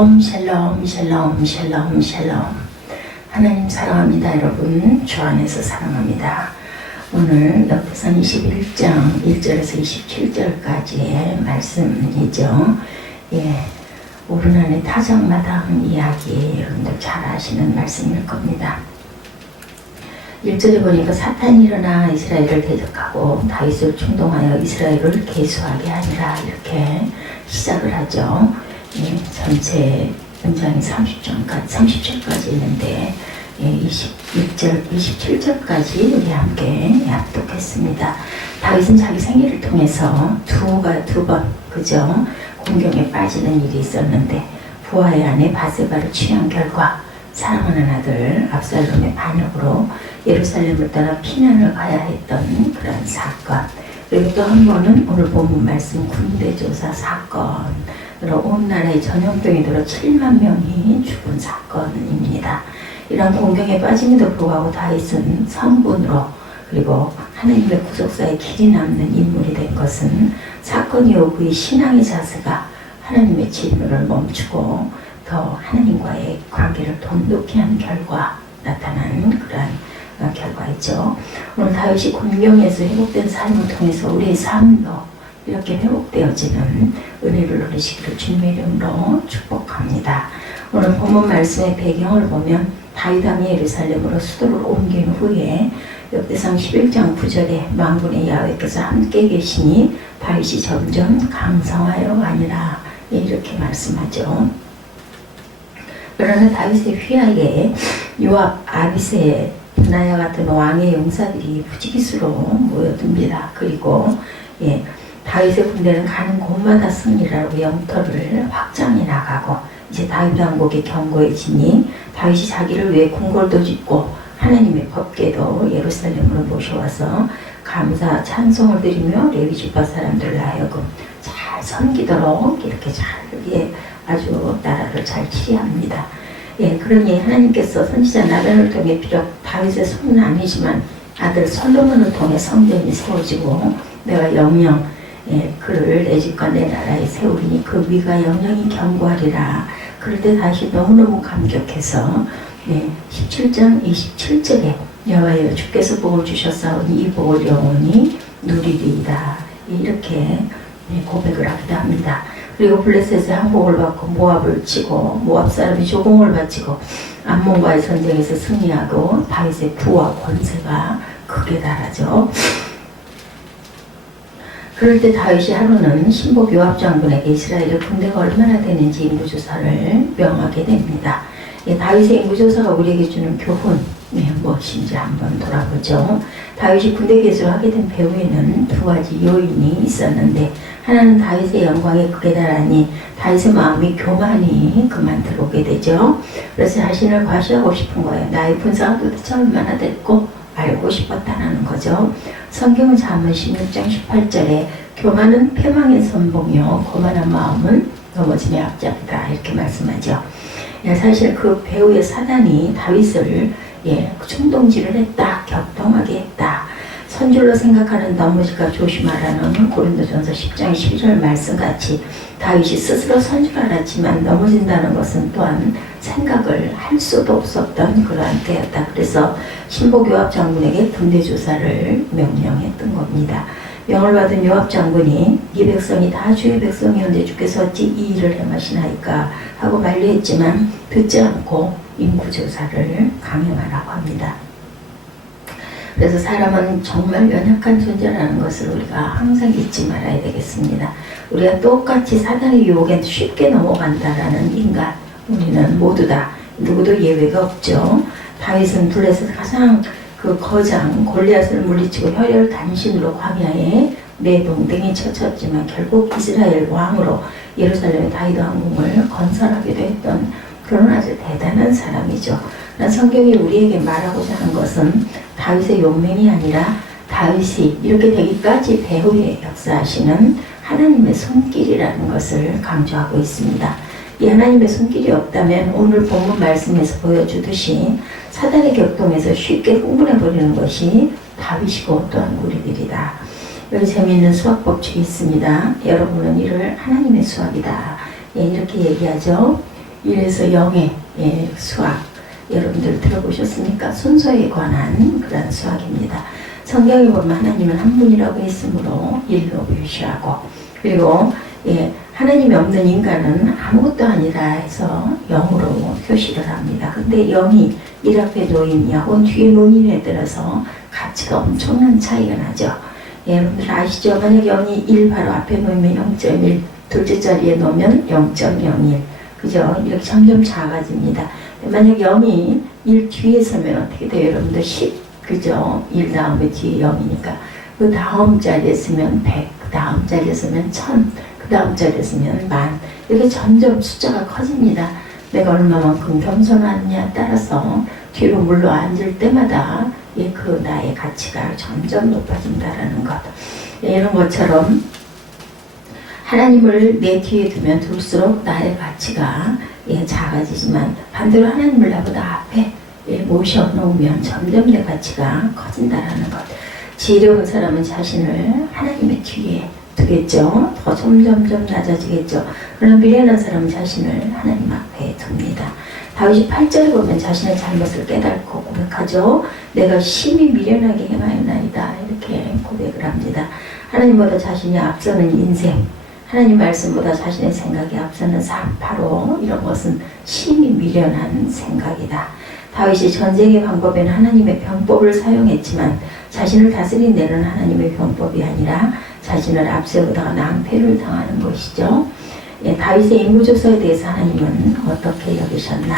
샬롬 샬롬 샬롬 샬롬. 하나님 사랑합니다. 여러분 주 안에서 사랑합니다. 오늘 역대상 21장 1절에서 27절까지의 말씀이죠. 오르난의 타작마당 이야기, 여러분들 잘 아시는 말씀일 겁니다. 1절에 보니까 사탄이 일어나 이스라엘을 대적하고 다윗을 충동하여 이스라엘을 계수하게 하니라, 이렇게 시작을 하죠. 전체 문장이 30절까지 있는데 21절, 27절까지 우리 함께 합독했습니다. 다윗은 자기 생애를 통해서 두 번 그죠? 공경에 빠지는 일이 있었는데, 부하의 아내 바세바를 취한 결과 사랑하는 아들 압살롬의 반역으로 예루살렘을 떠나 피난을 가야 했던 그런 사건, 그리고 또 한 번은 오늘 본문 말씀 군대조사 사건으로 온 나라에 전염병이 들어 7만 명이 죽은 사건입니다. 이런 공경에 빠짐에도 불구하고 다윗은 성군으로, 그리고 하나님의 구속사에 길이 남는 인물이 된 것은 사건 이후 그의 신앙의 자세가 하나님의 진노를 멈추고 더 하나님과의 관계를 돈독히 한 결과 나타난 그러한 결과이죠. 오늘 다윗이 공경에서 회복된 삶을 통해서 우리의 삶도 이렇게 회복되어지는 은혜를 누리시기를 주님의 이름으로 축복합니다. 오늘 본문 말씀의 배경을 보면 다윗 왕이 예루살렘으로 수도를 옮긴 후에 역대상 11장 9절에 만군의 야훼께서 함께 계시니 다윗이 점점 강성하여 가니라, 이렇게 말씀하죠. 그러나 다윗의 휘하에 요압, 아비새, 분하야 같은 왕의 용사들이 부지기수로 모여듭니다. 그리고 다윗의 군대는 가는 곳마다 승리라고 영토를 확장해 나가고, 이제 다윗 왕국의 견고해지니 다윗이 자기를 위해 궁궐도 짓고 하나님의 법궤도 예루살렘으로 모셔와서 감사 찬송을 드리며 레위 지파 사람들을 하여금 잘 섬기도록 이렇게 잘 아주 나라를 잘 치리합니다. 그러니 하나님께서 선지자 나단을 통해 비록 다윗의 손은 아니지만 아들 솔로몬을 통해 성전이 세워지고 내가 영영 그를 내 집과 내 나라에 세우리니 그 위가 영영이 견고하리라. 그럴 때 다시 너무너무 감격해서 17장 27절에 여호와여 주께서 복을 주셨사오니 이 복을 영원히 누리리이다, 이렇게 고백을 하기도 합니다. 그리고 블레셋의 항복을 받고 모압을 치고 모압 사람이 조공을 바치고 암몬과의 전쟁에서 승리하고 다윗의 부와 권세가 크게 달하죠. 그럴 때 다윗이 하루는 신복 요압 장군에게 이스라엘의 군대가 얼마나 되는지 인구조사를 명하게 됩니다. 다윗의 인구조사가 우리에게 주는 교훈 무엇인지 한번 돌아보죠. 다윗이 군대 개수를 하게 된 배후에는 두 가지 요인이 있었는데, 하나는 다윗의 영광에 크게 달하니 다윗의 마음이 교만이 그만 들어오게 되죠. 그래서 자신을 과시하고 싶은 거예요. 나의 분사가 도대체 얼마나 됐고 알고 싶었다는 거죠. 성경은 잠언 16장 18절에 교만은 패망의 선봉이요 고만한 마음은 넘어짐의 앞잡이다, 이렇게 말씀하죠. 사실 그 배후의 사단이 다윗을 충동질을 했다, 격동하게 했다. 선줄로 생각하는 넘어질까 조심하라는 고린도전서 10장 12절 말씀같이 다윗이 스스로 선줄 알았지만 넘어진다는 것은 또한 생각을 할 수도 없었던 그러한 때였다. 그래서 신복 요압 장군에게 군대 조사를 명령했던 겁니다. 명을 받은 요압 장군이 이 백성이 다 주의 백성이었는데 주께서 어찌 이 일을 행하시나이까 하고 만류했지만 듣지 않고 인구조사를 강행하라고 합니다. 그래서 사람은 정말 연약한 존재라는 것을 우리가 항상 잊지 말아야 되겠습니다. 우리가 똑같이 사단의 유혹에 쉽게 넘어간다라는 인간, 우리는 모두 다 누구도 예외가 없죠. 다윗은 블레셋 가장 그 거장 골리앗을 물리치고 혈혈 단신으로 광야에 내동댕이 쳐쳤지만 결국 이스라엘 왕으로 예루살렘의 다윗 왕궁을 건설하기도 했던 그런 아주 대단한 사람이죠. 성경이 우리에게 말하고자 하는 것은 다윗의 용맹이 아니라 다윗이 이렇게 되기까지 배후에 역사하시는 하나님의 손길이라는 것을 강조하고 있습니다. 이 하나님의 손길이 없다면 오늘 본문 말씀에서 보여주듯이 사단의 격동에서 쉽게 흥분해버리는 것이 다윗이고 또한 우리들이다. 여기 재미있는 수학 법칙이 있습니다. 여러분은 이를 하나님의 수학이다, 이렇게 얘기하죠. 이래서 영의 수학 여러분들 들어보셨습니까? 순서에 관한 그런 수학입니다. 성경에 보면 하나님은 한 분이라고 했으므로 일로 표시하고 그리고 하나님이 없는 인간은 아무것도 아니라 해서 영으로 표시를 합니다. 근데 영이 일 앞에 놓인 야혼 뒤에 놓인에 따라서 가치가 엄청난 차이가 나죠. 여러분들 아시죠? 만약 영이 1 바로 앞에 놓이면 0.1, 둘째 자리에 놓으면 0.01 그죠? 이렇게 점점 작아집니다. 만약 0이 1 뒤에 서면 어떻게 돼요? 여러분들 10 그죠? 1 다음에 뒤에 0이니까 그 다음 자리에 쓰면 100 그 다음 자리에 쓰면 1000 그 다음 자리에 쓰면 10,000 이렇게 점점 숫자가 커집니다. 내가 얼마만큼 겸손하느냐에 따라서 뒤로 물러 앉을 때마다 그 나의 가치가 점점 높아진다라는 것. 이런 것처럼 하나님을 내 뒤에 두면 둘수록 나의 가치가 작아지지만 반대로 하나님을 나보다 앞에 모셔놓으면 점점 내 가치가 커진다라는 것. 지혜로운 사람은 자신을 하나님의 뒤에 두겠죠. 더 점점점 낮아지겠죠. 그러나 미련한 사람은 자신을 하나님 앞에 둡니다. 다윗이 8절에 보면 자신의 잘못을 깨닫고 고백하죠. 내가 심히 미련하게 행하였나이다 이렇게 고백을 합니다. 하나님보다 자신이 앞서는 인생 하나님 말씀보다 자신의 생각이 앞서는 삶 바로 이런 것은 심히 미련한 생각이다. 다윗이 전쟁의 방법에는 하나님의 병법을 사용했지만 자신을 다스린 데는 하나님의 병법이 아니라 자신을 앞세우다가 낭패를 당하는 것이죠. 다윗의 인구조사에 대해서 하나님은 어떻게 여기셨나?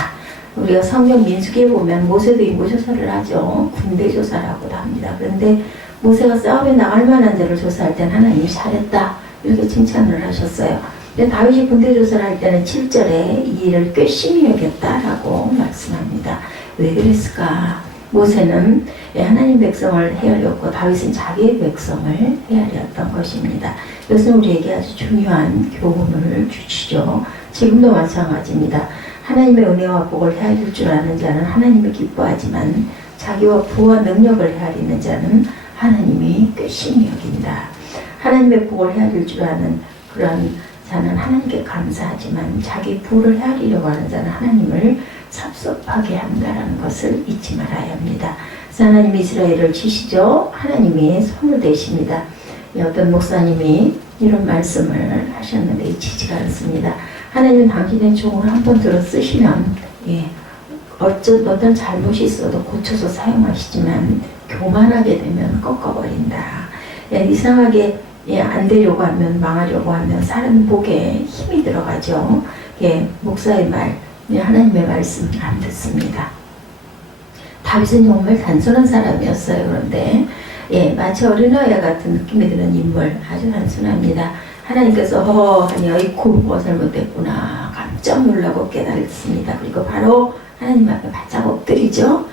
우리가 성경 민수기에 보면 모세도 인구조사를 하죠. 군대조사라고도 합니다. 그런데 모세가 싸움에 나갈 만한 자를 조사할 때는 하나님이 잘했다 이렇게 칭찬을 하셨어요. 근데 다윗이 군대조사를 할 때는 7절에 이 일을 괘씸히 여겼다라고 말씀합니다. 왜 그랬을까? 모세는 하나님 백성을 헤아렸고 다윗은 자기의 백성을 헤아렸던 것입니다. 이것은 우리에게 아주 중요한 교훈을 주시죠. 지금도 마찬가지입니다. 하나님의 은혜와 복을 헤아릴 줄 아는 자는 하나님을 기뻐하지만 자기와 부와 능력을 헤아리는 자는 하나님이 괘씸히 여긴다. 하나님의 복을 헤아릴 줄 아는 그런 자는 하나님께 감사하지만 자기 부를 헤아리려고 하는 자는 하나님을 섭섭하게 한다는 것을 잊지 말아야 합니다. 하나님이 이스라엘을 치시죠. 하나님이 손을 대십니다. 어떤 목사님이 이런 말씀을 하셨는데 잊히지가 않습니다. 하나님 당신의 종을 한번 들어 쓰시면 어떤 잘못이 있어도 고쳐서 사용하시지만 교만하게 되면 꺾어버린다. 이상하게 안 되려고 하면 망하려고 하면 사람 복에 힘이 들어가죠. 목사의 말 하나님의 말씀 안 듣습니다. 다윗은 정말 단순한 사람이었어요. 그런데 마치 어린아이 같은 느낌이 드는 인물 아주 단순합니다. 하나님께서 하니 어이쿠 잘못됐구나 깜짝 놀라고 깨달았습니다. 그리고 바로 하나님 앞에 바짝 엎드리죠.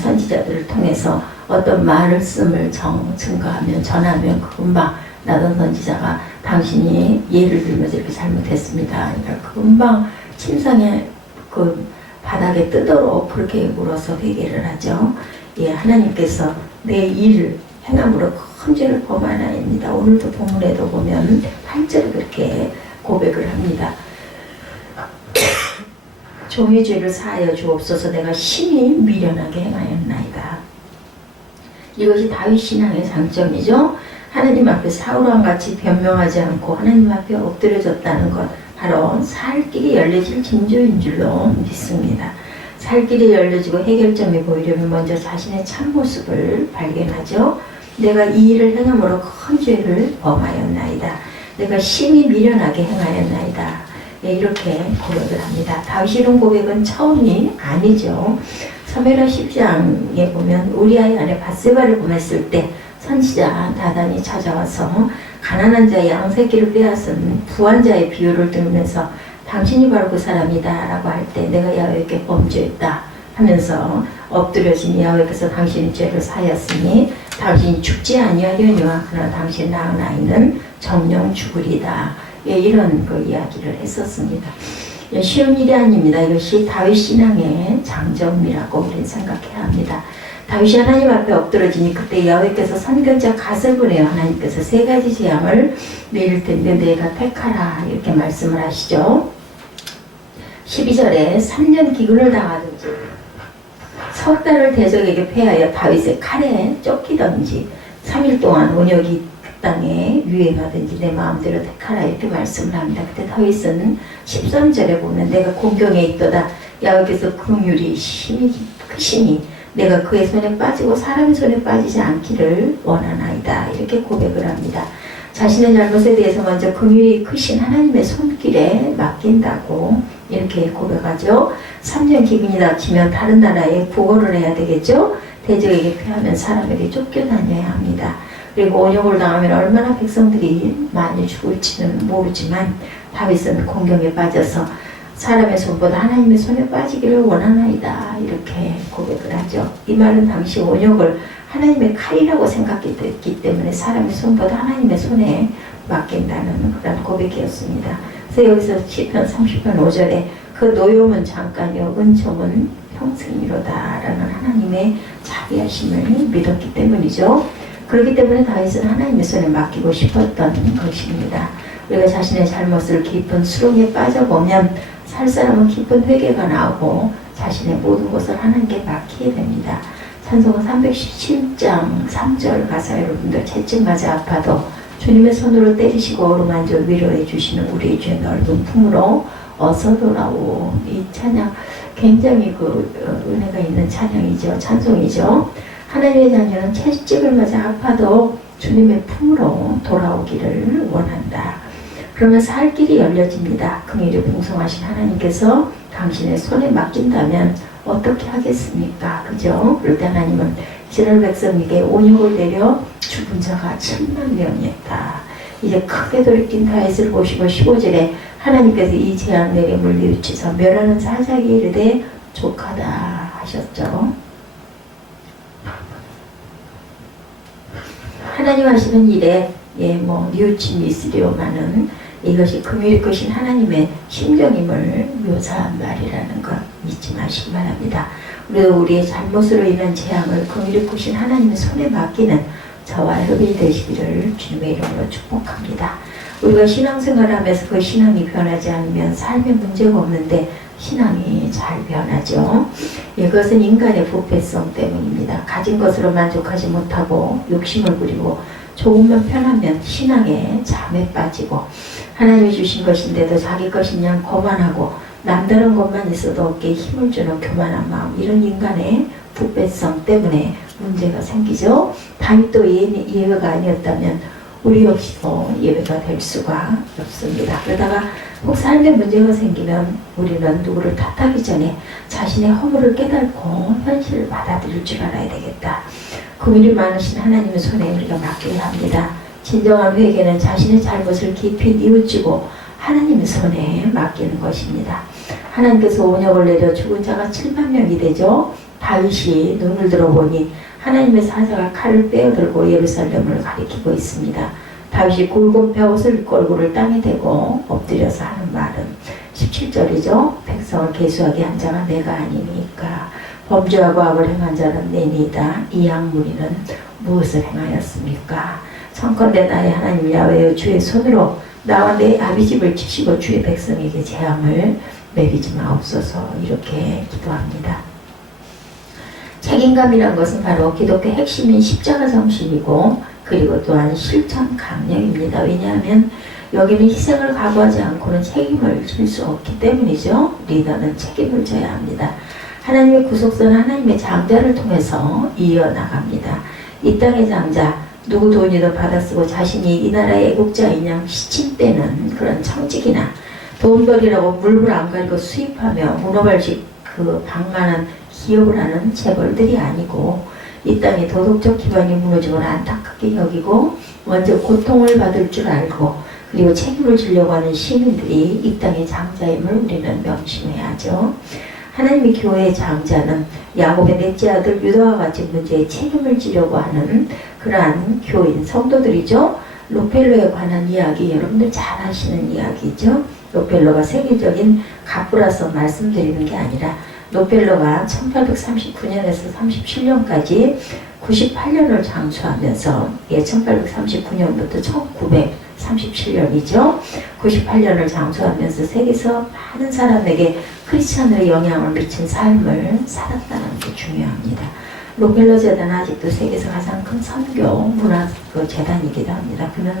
선지자들을 통해서 어떤 말씀을 증거하면 전하면 금방 나던 선지자가 당신이 예를 들면서 이렇게 잘못했습니다. 그러니까 금방 침상에 그 바닥에 뜨도록 그렇게 물어서 회개를 하죠. 하나님께서 내 일을 행함으로 큰 죄를 범하나이다. 오늘도 본문에도 보면 8절에 그렇게 고백을 합니다. 종의 죄를 사하여 주옵소서. 내가 심히 미련하게 행하였나이다. 이것이 다윗 신앙의 장점이죠. 하나님 앞에 사울왕 같이 변명하지 않고 하나님 앞에 엎드려졌다는 것, 바로 살 길이 열려질 징조인 줄로 믿습니다. 살 길이 열려지고 해결점이 보이려면 먼저 자신의 참모습을 발견하죠. 내가 이 일을 행함으로 큰 죄를 범하였나이다. 내가 심히 미련하게 행하였나이다. 이렇게 고백을 합니다. 다윗이 이런 고백은 처음이 아니죠. 사무엘하 10장에 보면 우리아의 아내 밧세바를 보냈을 때 선지자 나단이 찾아와서 가난한 자의 양새끼를 빼앗은 부한 자의 비유를 들으면서 당신이 바로 그 사람이다 라고 할 때 내가 야훼께 범죄했다 하면서 엎드려진 야훼께서 당신의 죄를 사하였으니 당신이 죽지 아니하려니와 그러나 당신 낳은 아이는 정령 죽으리다. 이런 그 이야기를 했었습니다. 쉬운 일이 아닙니다. 이것이 다윗 신앙의 장점이라고 우리는 생각해야 합니다. 다윗이 하나님 앞에 엎드러지니 그때 야훼께서 선견자 갓을 보내어 하나님께서 3가지 재앙을 내릴 텐데 내가 택하라 이렇게 말씀을 하시죠. 12절에 3년 기근을 당하든지 석 달을 대적에게 패하여 다윗의 칼에 쫓기든지 3일 동안 온역이 그 땅에 유행하든지 내 마음대로 택하라 이렇게 말씀을 합니다. 그때 다윗은 13절에 보면 내가 공경에 있도다 여호와께서 긍휼이 심히 크시니 내가 그의 손에 빠지고 사람의 손에 빠지지 않기를 원하나이다 이렇게 고백을 합니다. 자신의 잘못에 대해서 먼저 긍휼이 크신 하나님의 손길에 맡긴다고 이렇게 고백하죠. 3년 기근이 닥치면 다른 나라에 구걸을 해야 되겠죠. 대적에게 패하면 사람에게 쫓겨다녀야 합니다. 그리고 온역을 당하면 얼마나 백성들이 많이 죽을지는 모르지만 다윗은 공경에 빠져서 사람의 손보다 하나님의 손에 빠지기를 원하나이다 이렇게 고백을 하죠. 이 말은 당시 온역을 하나님의 칼이라고 생각했기 때문에 사람의 손보다 하나님의 손에 맡긴다는 그런 고백이었습니다. 그래서 여기서 시편 30편 5절에 그 노염은 잠깐이요 은총은 평생이로다 라는 하나님의 자비하심을 믿었기 때문이죠. 그렇기 때문에 다윗은 하나님의 손에 맡기고 싶었던 것입니다. 우리가 자신의 잘못을 깊은 수렁에 빠져보면 살 사람은 깊은 회개가 나오고 자신의 모든 것을 하나님께 맡기게 됩니다. 찬송가 317장 3절 가사 여러분들 채찍맞아 아파도 주님의 손으로 때리시고 어루만져 위로해 주시는 우리의 죄 넓은 품으로 어서 돌아오. 이 찬양 굉장히 은혜가 있는 찬양이죠. 찬송이죠. 하나님의 자녀는 채찍을 맞아 아파도 주님의 품으로 돌아오기를 원한다. 그러면 살 길이 열려집니다. 긍휼이 풍성하신 하나님께서 당신의 손에 맡긴다면 어떻게 하겠습니까? 그죠? 그럴 때 하나님은 이스라엘 백성에게 온역을 내려 죽은 자가 7만 명이었다. 이제 크게 돌이킨 다윗을 보시고 15절에 하나님께서 이 재앙 내림을 뉘우치사 멸하는 사자에게 이르되 족하다 하셨죠. 하나님 하시는 일에 뉘우침이 있으려마는 이것이 긍휼이 크신 하나님의 심정임을 묘사한 말이라는 것 잊지 마시기 바랍니다. 우리도 우리의 잘못으로 인한 재앙을 긍휼이 크신 하나님의 손에 맡기는 저와 여러분이 되시기를 주님의 이름으로 축복합니다. 우리가 신앙생활을 하면서 그 신앙이 변하지 않으면 삶에 문제가 없는데 신앙이 잘 변하죠. 이것은 인간의 부패성 때문입니다. 가진 것으로 만족하지 못하고 욕심을 부리고 조금만 편하면 신앙에 잠에 빠지고 하나님이 주신 것인데도 자기 것인 양 거만하고 남다른 것만 있어도 어깨에 힘을 주는 교만한 마음, 이런 인간의 부패성 때문에 문제가 생기죠. 다윗도 예외가 아니었다면 우리 역시도 예외가 될 수가 없습니다. 그러다가 꼭 삶에 문제가 생기면 우리는 누구를 탓하기 전에 자신의 허물을 깨닫고 현실을 받아들일 줄 알아야 되겠다. 긍휼이 많으신 하나님의 손에 우리가 맡겨야 합니다. 진정한 회개는 자신의 잘못을 깊이 뉘우치고 하나님의 손에 맡기는 것입니다. 하나님께서 온역을 내려 죽은 자가 7만 명이 되죠. 다윗이 눈을 들어보니 하나님의 사자가 칼을 빼어들고 예루살렘을 가리키고 있습니다. 다윗이 굵은 벼옷을 걸고를 땅에 대고 엎드려서 하는 말은 17절이죠. 백성을 계수하게 한 자가 내가 아니니까 범죄하고 악을 행한 자는 내니이다. 이 양무리는 무엇을 행하였습니까? 청컨대 나의 하나님 야훼여 주의 손으로 나와 내 아비집을 치시고 주의 백성에게 재앙을 내리지 마옵소서 이렇게 기도합니다. 책임감이란 것은 바로 기독교 핵심인 십자가 정신이고 그리고 또한 실천 강령입니다. 왜냐하면 여기는 희생을 각오하지 않고는 책임을 질 수 없기 때문이죠. 리더는 책임을 져야 합니다. 하나님의 구속선 하나님의 장자를 통해서 이어나갑니다. 이 땅의 장자 누구 돈이든 받아쓰고 자신이 이 나라의 애국자인 양 시침되는 그런 청직이나 돈벌이라고 물불 안 갈고 수입하며 문어발식 방만한 기업을 하는 재벌들이 아니고 이 땅의 도덕적 기반이 무너지거나 안타깝게 여기고 먼저 고통을 받을 줄 알고 그리고 책임을 지려고 하는 시민들이 이 땅의 장자임을 우리는 명심해야죠. 하나님의 교회의 장자는 야곱의 넷째 아들 유다와 같이 문제에 책임을 지려고 하는 그러한 교인 성도들이죠. 록펠로에 관한 이야기 여러분들 잘 아시는 이야기죠. 록펠로가 세계적인 갑부라서 말씀드리는 게 아니라 록펠로가 1839년에서 37년까지 98년을 장수하면서 1839년부터 37년이죠. 98년을 장수하면서 세계에서 많은 사람에게 크리스찬으로 영향을 미친 삶을 살았다는 게 중요합니다. 록펠러 재단은 아직도 세계에서 가장 큰 선교 문화 재단이기도 합니다. 그는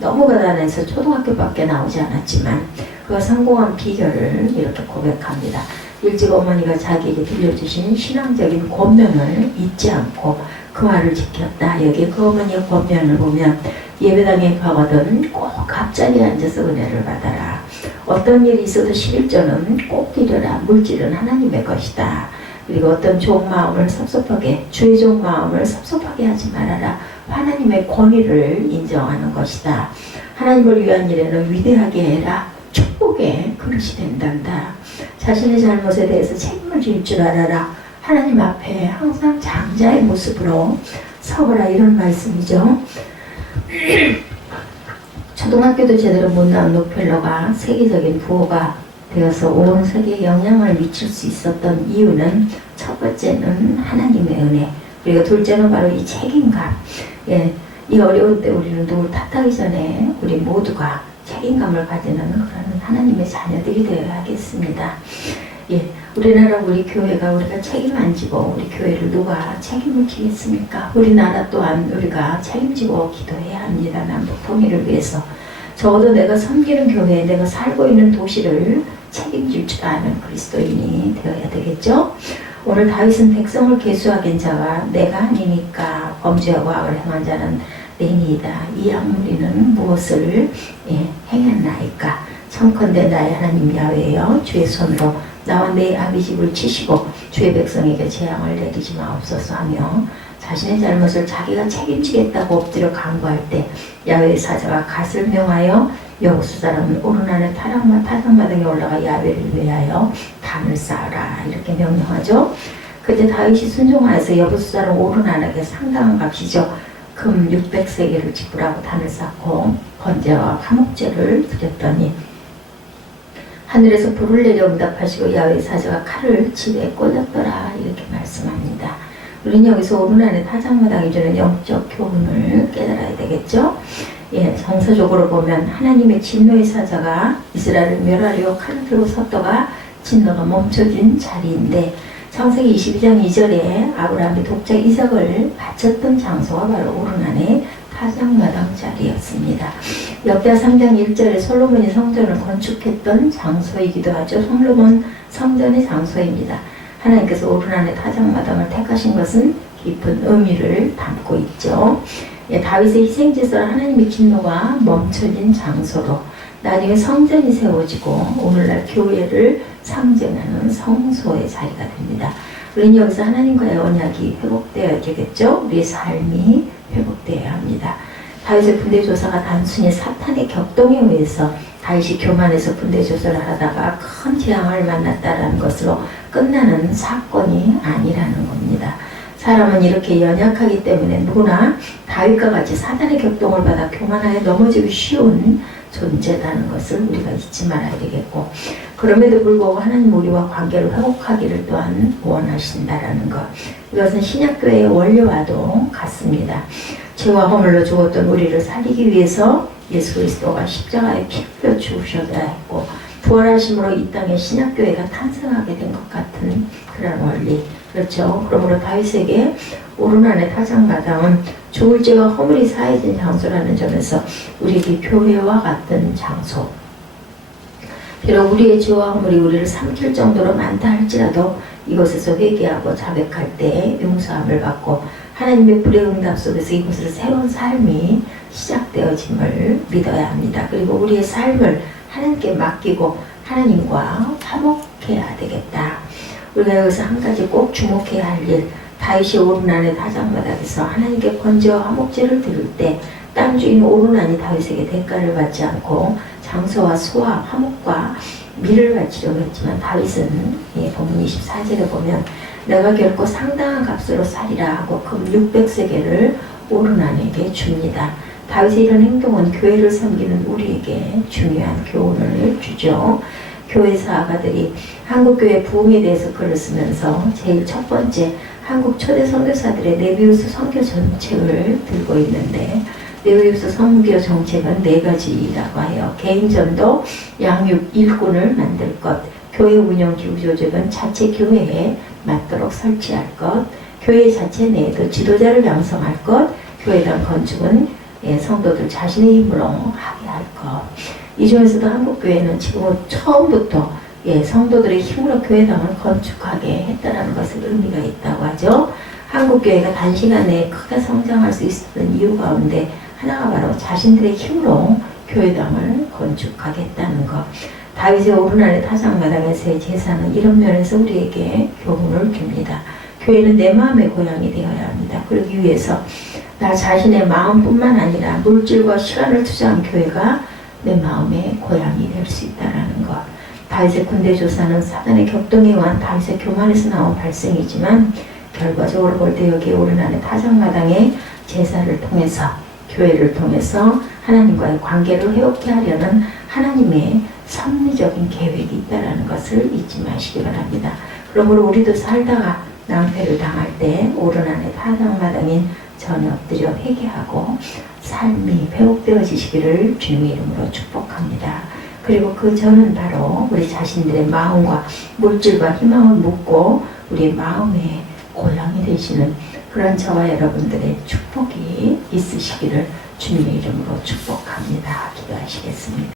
너무 가난해서 초등학교밖에 나오지 않았지만 그가 성공한 비결을 이렇게 고백합니다. 일찍 어머니가 자기에게 들려주신 신앙적인 권면을 잊지 않고 그 말을 지켰다. 여기 그 어머니의 권면을 보면 예배당에 가거든 꼭 앞자리에 앉아서 은혜를 받아라. 어떤 일이 있어도 11조는 꼭 드려라. 물질은 하나님의 것이다. 그리고 어떤 좋은 마음을 섭섭하게, 주의 좋은 마음을 섭섭하게 하지 말아라. 하나님의 권위를 인정하는 것이다. 하나님을 위한 일에는 위대하게 해라. 축복의 그릇이 된단다. 자신의 잘못에 대해서 책임을 질 줄 알아라. 하나님 앞에 항상 장자의 모습으로 서거라. 이런 말씀이죠. 초등학교도 제대로 못 나온 록펠러가 세계적인 부호가 되어서 온 세계에 영향을 미칠 수 있었던 이유는 첫 번째는 하나님의 은혜, 그리고 둘째는 바로 이 책임감. 이 어려운 때 우리는 누굴 탓하기 전에 우리 모두가 책임감을 가지는 그런 하나님의 자녀들이 되어야 하겠습니다. 우리나라 우리 교회가 우리가 책임 안 지고 우리 교회를 누가 책임을 지겠습니까? 우리나라 또한 우리가 책임지고 기도해야 합니다. 남북 통일을 위해서. 적어도 내가 섬기는 교회, 내가 살고 있는 도시를 책임질 줄 아는 그리스도인이 되어야 되겠죠? 오늘 다윗은 백성을 계수하긴 자가 내가 아니니까 범죄하고 악을 행한 자는 내니이다. 이 악무리는 무엇을 행했나이까? 청컨대 나의 하나님 야훼여 주의 손으로 나와 내 아비집을 치시고 주의 백성에게 재앙을 내리지 마옵소서 하며 자신의 잘못을 자기가 책임지겠다고 엎드려 간구할 때 야훼의 사자가 갓을 명하여 여호수 사람은 오르난의 타작마당에 올라가 야훼를 위하여 단을 쌓으라 이렇게 명령하죠. 그때 다윗이 순종하여서 여호수 사람 오르난에게 상당한 값이죠. 금 600세겔을 지불하고 단을 쌓고 번제와 화목제를 드렸더니 하늘에서 불을 내려 응답하시고 야훼의 사자가 칼을 집에 꽂았더라 이렇게 말씀합니다. 우리는 여기서 오르난의 타작마당이 주는 영적 교훈을 깨달아야 되겠죠. 정서적으로 보면 하나님의 진노의 사자가 이스라엘을 멸하려 칼을 들고 섰다가 진노가 멈춰진 자리인데 창세기 22장 2절에 아브라함이 독자 이삭을 바쳤던 장소가 바로 오르난의 타작마당 자리였습니다. 역대하 3장 1절에 솔로몬이 성전을 건축했던 장소이기도 하죠. 솔로몬 성전의 장소입니다. 하나님께서 오르난의 타작마당을 택하신 것은 깊은 의미를 담고 있죠. 다윗의 희생제사를 하나님의 진노가 멈춰진 장소로 나중에 성전이 세워지고 오늘날 교회를 상징하는 성소의 자리가 됩니다. 우리는 여기서 하나님과의 언약이 회복되어야 되겠죠. 우리의 삶이 회복되어야 합니다. 다윗의 분대조사가 단순히 사탄의 격동에 의해서 다윗이 교만해서 분대조사를 하다가 큰 재앙을 만났다는 것으로 끝나는 사건이 아니라는 겁니다. 사람은 이렇게 연약하기 때문에 누구나 다윗과 같이 사단의 격동을 받아 교만하여 넘어지기 쉬운 존재라는 것을 우리가 잊지 말아야 되겠고, 그럼에도 불구하고 하나님 우리와 관계를 회복하기를 또한 원하신다라는 것, 이것은 신약교회의 원리와도 같습니다. 죄와 허물로 죽었던 우리를 살리기 위해서 예수 그리스도가 십자가에 피 흘려 죽으셔야 했고 부활하심으로 이 땅에 신약교회가 탄생하게 된 것 같은 그런 원리. 그렇죠. 그러므로 다윗에게 오르난의 타작마당은 죽을 죄와 허물이 사해진 장소라는 점에서 우리에게 교회와 같은 장소. 비록 우리의 죄와 허물이 우리를 삼킬 정도로 많다 할지라도 이곳에서 회개하고 자백할 때 용서함을 받고 하나님의 불의 응답 속에서 이곳에서 새로운 삶이 시작되어짐을 믿어야 합니다. 그리고 우리의 삶을 하나님께 맡기고 하나님과 화목해야 되겠다. 우리가 여기서 한 가지 꼭 주목해야 할 일, 다윗이 오르난의 타작마당에서 하나님께 번제와 화목제를 드릴 때 땅 주인 오르난이 다윗에게 대가를 받지 않고 장소와 소와 화목과 밀을 바치려고 했지만 다윗은 본문 24절에 보면 내가 결코 상당한 값으로 사리라 하고 금 600세겔을 오르난에게 줍니다. 다윗의 이런 행동은 교회를 섬기는 우리에게 중요한 교훈을 주죠. 교회사 아가들이 한국교회 부흥에 대해서 글을 쓰면서 제일 첫 번째 한국 초대 선교사들의 네비우스 선교 전책을 들고 있는데 내외유서 선교 정책은 네 가지라고 해요. 개인전도, 양육 일꾼을 만들 것, 교회 운영 기구 조직은 자체 교회에 맞도록 설치할 것, 교회 자체 내에도 지도자를 양성할 것, 교회당 건축은 성도들 자신의 힘으로 하게 할 것. 이 중에서도 한국교회는 지금 처음부터 성도들의 힘으로 교회당을 건축하게 했다는 것을 의미가 있다고 하죠. 한국교회가 단시간 내에 크게 성장할 수 있었던 이유 가운데 하나가 바로 자신들의 힘으로 교회당을 건축하겠다는 것. 다윗의 오르날의 타작마당에서의 제사는 이런 면에서 우리에게 교훈을 줍니다. 교회는 내 마음의 고향이 되어야 합니다. 그러기 위해서 나 자신의 마음뿐만 아니라 물질과 시간을 투자한 교회가 내 마음의 고향이 될 수 있다는 것. 다윗의 군대 조사는 사단의 격동에 의한 다윗의 교만에서 나온 발생이지만 결과적으로 볼 때 여기에 오르날의 타작마당의 제사를 통해서 교회를 통해서 하나님과의 관계를 회복케 하려는 하나님의 섭리적인 계획이 있다는 것을 잊지 마시기 바랍니다. 그러므로 우리도 살다가 낭패를 당할 때 오르날의 타작마당인 전에 엎드려 회개하고 삶이 회복되어지시기를 주님의 이름으로 축복합니다. 그리고 그 전은 바로 우리 자신들의 마음과 물질과 희망을 묻고 우리의 마음의 고향이 되시는 그런 저와 여러분들의 축복이 있으시기를 주님의 이름으로 축복합니다. 기도하시겠습니다.